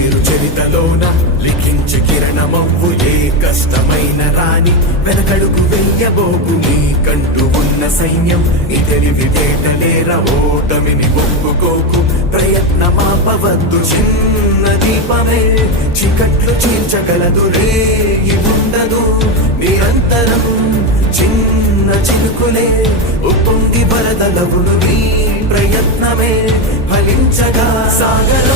పేరు చరితలోన లిఖించి కిరణమవ్వు. ఏ కష్టమైన రాని వెనకడుగు వెయ్యబోకు. నీకంటూ ఉన్న సైన్యం నీ తెలివితేటలేర. ఓటమిని ఒప్పుకోకు, ప్రయత్నమాపవద్దు. చిన్న దీపమే చీకట్లు చీల్చగలదు. రేయి ఉండదు నిరంతరం చిన్న చినుకులే ఉప్పొంగి వరదలవును. నీ ప్రయత్నమే ఫలించగా సాగర